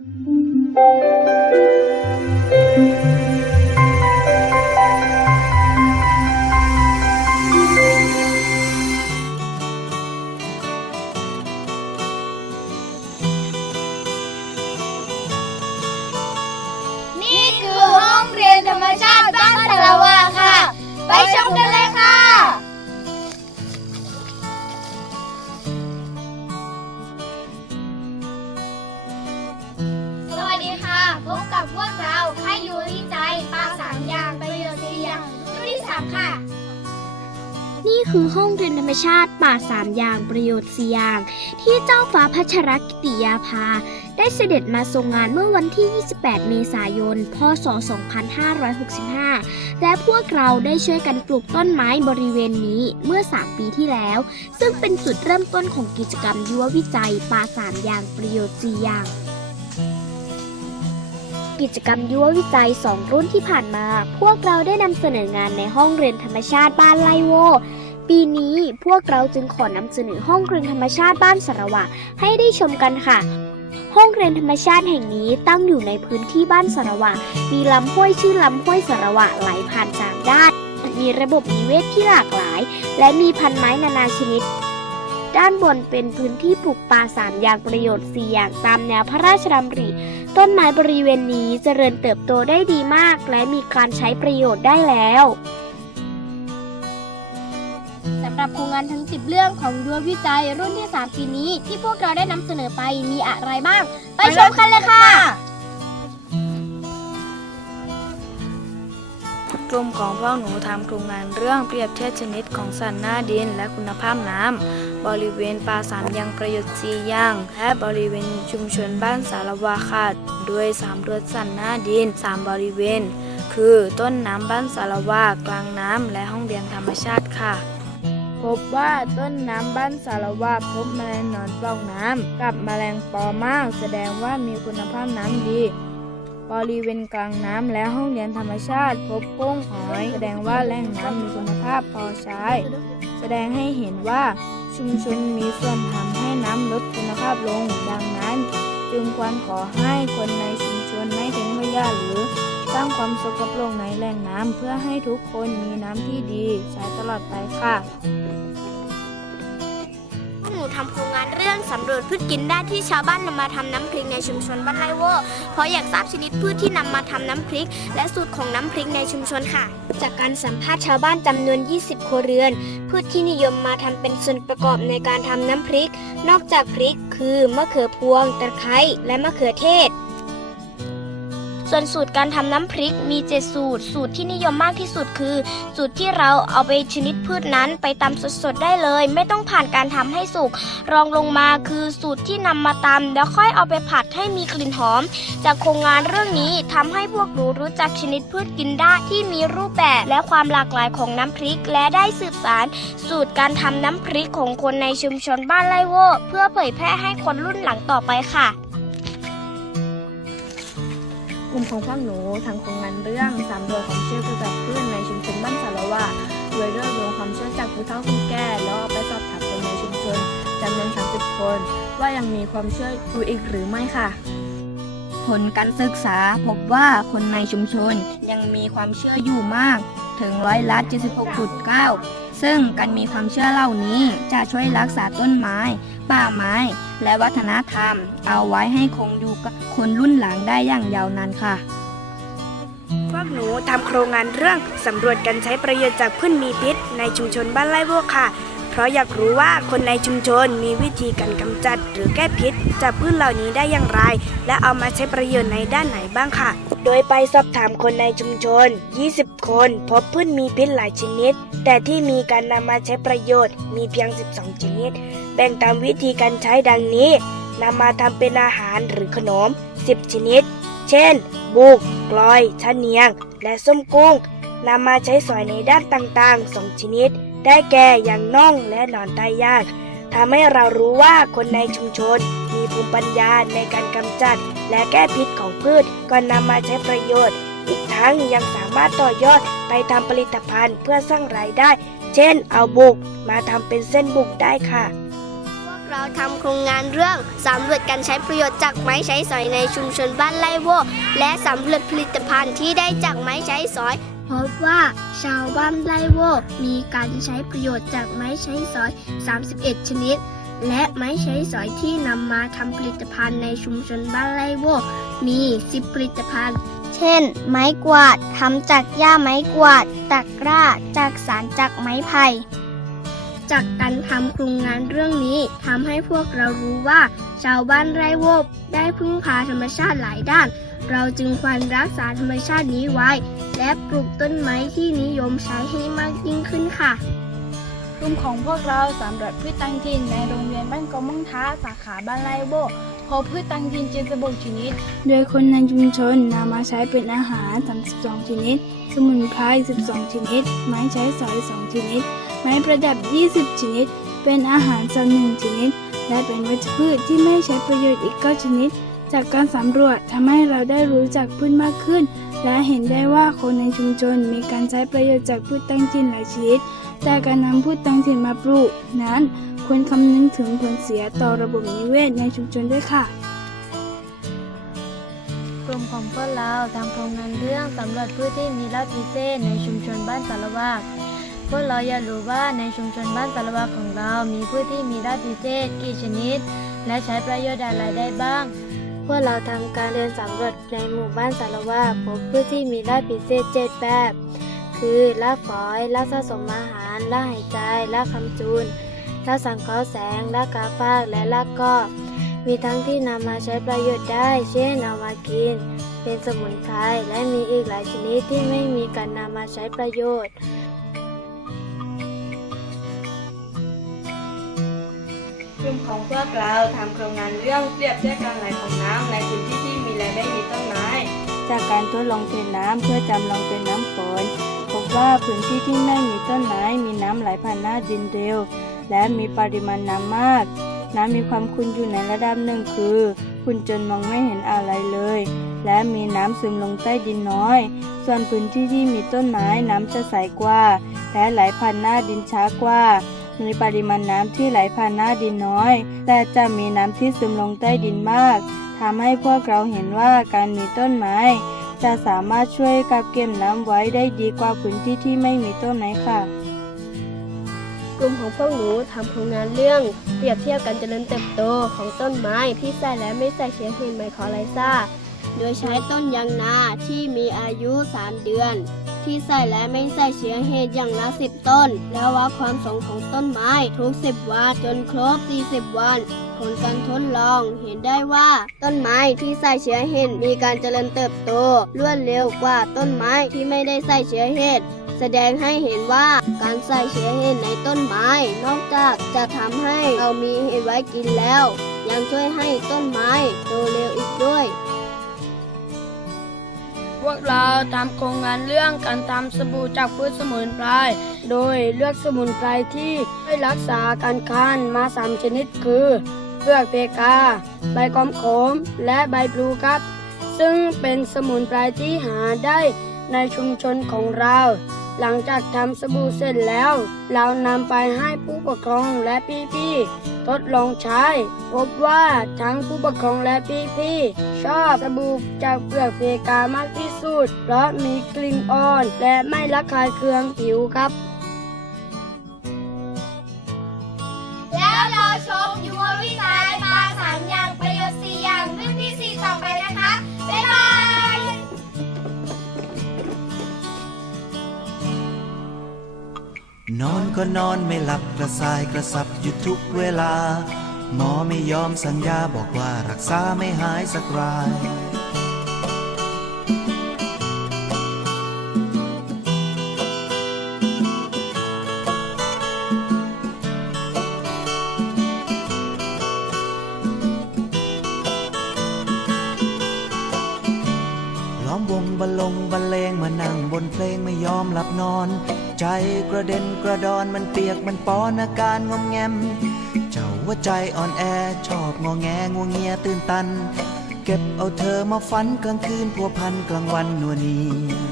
นี่คือห้องเรียนธรรมชาติบ้านสารวาค่ะ ไปชมกันเลยค่ะ ค่ะ นี่คือห้องเรียนธรรมชาติป่าสามอย่างประโยชน์สี่อย่าง ที่เจ้าฟ้าพัชรกิติยาภา ได้เสด็จมาทรงงานเมื่อวันที่ 28 เมษายน พศ 2565 และพวกเราได้ช่วยกันปลูกต้นไม้บริเวณนี้เมื่อ 3 ปีที่แล้ว ซึ่งเป็นจุดเริ่มต้นของกิจกรรมยุววิจัยป่าสามอย่างประโยชน์สี่อย่าง กิจกรรมยุววิจัย 2 รุ่นที่ผ่านมา พวกเราได้นำเสนองานในห้องเรียนธรรมชาติบ้านไลโว ปีนี้พวกเราจึงขอนำเสนอห้องเรียนธรรมชาติบ้านสระวะให้ได้ชมกันค่ะ ห้องเรียนธรรมชาติแห่งนี้ตั้งอยู่ในพื้นที่บ้านสระวะมีลำห้วยชื่อลำห้วยสระวะไหลผ่านสามด้าน มีระบบนิเวศที่หลากหลาย และมีพันไม้นานาชนิดด้านบนเป็นพื้นที่ปลูกป่าสามอย่างประโยชน์สี่อย่างตามแนวพระราชดำริ ต้นไม้บริเวณนี้เจริญเติบโตได้ดีมากและมีการใช้ประโยชน์ได้แล้วสำหรับโครงงานทั้ง 10 เรื่องของยุววิจัยรุ่นที่ 3 ปีนี้ ที่พวกเราได้นำเสนอไปมีอะไรบ้าง ไปชมกันเลยค่ะ กลุ่มของพวกหนูทำโครงงานเรื่องเปรียบเทียบชนิดของสัตว์หน้าดินและคุณภาพน้ำบริเวณป่าสามย่างประโยชน์สี่ย่าง และบริเวณชุมชนบ้านสารวาค่ะโดยสามรวจสัตว์หน้าดินสามบริเวณ คือต้นน้ำบ้านสารวากลางน้ำและห้องเรียนธรรมชาติค่ะพบว่าต้นน้ำบ้านสารวาพบแมลงนอนปล่องน้ำกับแมลงปอมาก แสดงว่ามีคุณภาพน้ำดี บริเวณกลางน้ำและห้องเรียนธรรมชาติ พบกุ้งหอย แสดงว่าแหล่งน้ำมีคุณภาพพอใช้ แสดงให้เห็นว่าชุมชนมีส่วนทำให้น้ำลดคุณภาพลง ดังนั้น จึงควรขอให้คนในชุมชนไม่ทิ้งขยะหรือสร้างความสกปรกในแหล่งน้ำเพื่อให้ทุกคนมีน้ำที่ดีใช้ตลอดไปค่ะ นูทำโครงงานเรื่องสำรวจพืชกินได้ที่ชาวบ้านนำมาทำน้ำพริกในชุมชนบ้านไร่โวเพราะอยากทราบชนิดพืชที่นำมาทำน้ำพริก และสูตรของน้ำพริกในชุมชนค่ะ จากการสัมภาษณ์ชาวบ้านจำนวน 20 ครัวเรือน พืชที่นิยมมาทำเป็นส่วนประกอบในการทำน้ำพริก นอกจากพริก คือมะเขือพวง ตะไคร้และมะเขือเทศ ส่วนสูตรการทำน้ำพริกมี 7 สูตร สูตรที่นิยมมากที่สุดคือ สูตรที่เราเอาไปชนิดพืชนั้นไปตำสดๆได้เลย ไม่ต้องผ่านการทำให้สุก รองลงมาคือสูตรที่นำมาตำแล้วค่อยเอาไปผัดให้มีกลิ่นหอม จากโครงงานเรื่องนี้ทำให้พวกหนูรู้จักชนิดพืชกินได้ที่มีรูปแบบและความหลากหลายของน้ำพริก และได้สืบสานสูตรการทำน้ำพริกของคนในชุมชนบ้านไร่โวเพื่อเผยแพร่ให้คนรุ่นหลังต่อไปค่ะ กลุ่มของพวกหนูทำโครงงานเรื่องสามรวจความเชื่อเกี่ยวกับพืชในชุมชนบ้านสารวาโดยเรวบรวมความเชื่อจากผู้เฒ่าผู้แก่แล้วเอาไปสอบถามคนในชุมชนจำนวน 30 คน ว่ายังมีความเชื่ออยู่อีกหรือไม่ค่ะ ผลการศึกษาพบว่าคนในชุมชนยังมีความเชื่ออยู่มากถึงร้อยละ76.9 ซึ่งการมีความเชื่อเหล่านี้จะช่วยรักษาต้นไม้ ป่าไม้ และวัฒนธรรม เอาไว้ให้คงอยู่กับคนรุ่นหลังได้อย่างยาวนานค่ะ พวกหนูทำโครงงานเรื่องสำรวจการใช้ประโยชน์จากพืชมีพิษ ในชุมชนบ้านไร่โวค่ะ เพราะอยากรู้ว่าคนในชุมชนมีวิธีการกำจัดหรือแก้พิษจากพืชเหล่านี้ได้อย่างไร และเอามาใช้ประโยชน์ในด้านไหนบ้างค่ะ โดยไปสอบถามคนในชุมชน 20 คน พบพืชมีพิษหลายชนิด แต่ที่มีการนำมาใช้ประโยชน์มีเพียง 12 ชนิด แบ่งตามวิธีการใช้ดังนี้นำมาทำเป็นอาหารหรือขนม 10 ชนิด เช่น บุกกลอยชะเนียง และส้มกุ้งนำมาใช้สอยในด้านต่างๆ 2 ชนิด ได้แก่อย่างน่องและหนอนตายยากทำให้เรารู้ว่าคนในชุมชน มีภูมิปัญญาในการกำจัด และแก้พิษของพืชก่อนนำมาใช้ประโยชน์ อีกทั้งยังสามารถต่อยอดไปทำผลิตภัณฑ์เพื่อสร้างรายได้ เช่น เอาบุกมาทำเป็นเส้นบุกได้ค่ะพวกเราทำโครงงานเรื่องสำรวจการใช้ประโยชน์จากไม้ใช้สอยในชุมชนบ้านไร่โวและสำรวจผลิตภัณฑ์ที่ได้จากไม้ใช้สอย พบว่าชาวบ้านไร่โวมีการใช้ประโยชน์จากไม้ใช้สอย 31 ชนิด และไม้ใช้สอยที่นำมาทำผลิตภัณฑ์ในชุมชนบ้านไร่โวมี 10 ผลิตภัณฑ์ เช่น ไม้กวาดทำจากหญ้าไม้กวาดตะกร้าจากสารจากไม้ไผ่จากการทำโครงงานเรื่องนี้ทำให้พวกเรารู้ว่า ชาวบ้านไร่โวบได้พึ่งพาธรรมชาติหลายด้าน เราจึงควรรักษาธรรมชาตินี้ไว้ และปลูกต้นไม้ที่นิยมใช้ให้มากยิ่งขึ้นค่ะกลุ่มของพวกเราสำรวจพืชตั้งถิ่นในโรงเรียนบ้านกอมังท้าสาขาบ้านไร่โบพบพืชตั้งถิ่น76ชนิด โดยคนในชุมชนนำมาใช้เป็นอาหาร 32 ชนิด สมุนไพร 12 ชนิด ไม้ใช้สอย 2 ชนิด ไม้ประดับ 20 ชนิด เป็นอาหารสัตว์หนึ่งชนิด และเป็นวัชพืชที่ไม่ใช้ประโยชน์อีก9ชนิด จากการสำรวจทำให้เราได้รู้จักพืชมากขึ้น และเห็นได้ว่าคนในชุมชนมีการใช้ประโยชน์จากพืชตั้งถิ่นหลายชนิด แต่การนำพืชตั้งถิ่นมาปลูก นั้นควรคำนึงถึงผลเสียต่อระบบนิเวศในชุมชนด้วยค่ะกลุ่มของพวกเราทำโครงงานเรื่องสำรวจพืชที่มีลักพิเศษในชุมชนบ้านสารวาพวกเราอยากรู้ว่าในชุมชนบ้านสารวาของเรา มีพืชที่มีลักพิเศษกี่ชนิด และใช้ประโยชน์อะไรได้บ้าง วกเราทำการเดินสำรวจในหมู่บ้านสารวาพบพืชที่มีลักพิเศษเจ็ดแบบ คือรากฝอยรากสะสมอาหารรากหายใจรากคำจูนรากสังเคราะห์แสงรากกาฟากและรากกอมีทั้งที่นำมาใช้ประโยชน์ได้ เช่นเอามากิน เป็นสมุนไพรและมีอีกหลายชนิดที่ไม่มีการนำมาใช้ประโยชน์ มของพวกเราทำโครงงานเรื่องเปรียบเทียบการไหลของน้ำในพื้นที่ที่มีและไม่มีต้นไม้ จากการทดลองเป็นน้ำเพื่อจำลองเป็นน้ำฝนพบว่าพื้นที่ที่ไม่มีต้นไม้มีน้ำไหลผ่านหน้าดินเร็วและมีปริมาณน้ำมาก น้ำมีความขุ่นอยู่ในระดับหนึ่งคือขุ่นจนมองไม่เห็นอะไรเลย และมีน้ำซึมลงใต้ดินน้อย ส่วนพื้นที่ที่มีต้นไม้น้ำจะใสกว่า และไหลผ่านหน้าดินช้ากว่า มีปริมาณน้ำที่ไหลผ่านหน้าดินน้อย แต่จะมีน้ำที่ซึมลงใต้ดินมากทำให้พวกเราเห็นว่าการมีต้นไม้ จะสามารถช่วยกักเก็บน้ำไว้ได้ดีกว่าพื้นที่ที่ไม่มีต้นไม้ค่ะ กลุ่มของพวกหนูทำโครงงานเรื่อง เปรียบเทียบการเจริญเติบโตของต้นไม้ที่ใส่และไม่ใส่เชื้อเพลิงไมโครไลซาโดยใช้ต้นยางนาที่มีอายุ 3 เดือน ที่ใส่และไม่ใส่เชื้อเห็ดอย่างละ 10 ต้น แล้ววัดความสูงของต้นไม้ทุก 10 วันจนครบ 40 วัน ผลการทดลองเห็นได้ว่า ต้นไม้ที่ใส่เชื้อเห็ดมีการเจริญเติบโตรวดเร็วกว่าต้นไม้ที่ไม่ได้ใส่เชื้อเห็ดแสดงให้เห็นว่าการใส่เชื้อเห็ดในต้นไม้ นอกจากจะทำให้เรามีเห็ดไว้กินแล้ว ยังช่วยให้ต้นไม้โตเร็วอีกด้วย พวกเราทำโครงงานเรื่องการทำสบู่จากพืชสมุนไพร โดยเลือกสมุนไพรที่ให้รักษาการคันมาสามชนิดคือเปลือกเพกา ใบกอมขม และใบพลูครับ ซึ่งเป็นสมุนไพรที่หาได้ในชุมชนของเรา หลังจากทำสบู่เสร็จแล้ว เรานำไปให้ผู้ปกครองและพี่ๆทดลองใช้ พบว่าทั้งผู้ปกครองและพี่ๆชอบสบู่จากเปลือกเพกามากที่สุด เพราะมีกลิ่นอ่อน และไม่ระคายเคืองผิวครับ แล้วเราชมยุววิจัย ก็นอนไม่หลับกระสายกระสับอยู่ทุกเวลา หมอไม่ยอมสัญญาบอกว่ารักษาไม่หายสักราย มวงบรรลงบรรเลงมานั่งบนเพลงไม่ยอมหลับนอน ใจกระเด็นกระดอนมันเปียกมันปอนอาการงอมแงม เจ้าว่าใจอ่อนแอชอบงอแงงวงเงียตื่นตัน เก็บเอาเธอมาฝันกลางคืนพัวพันกลางวันนัวเนีย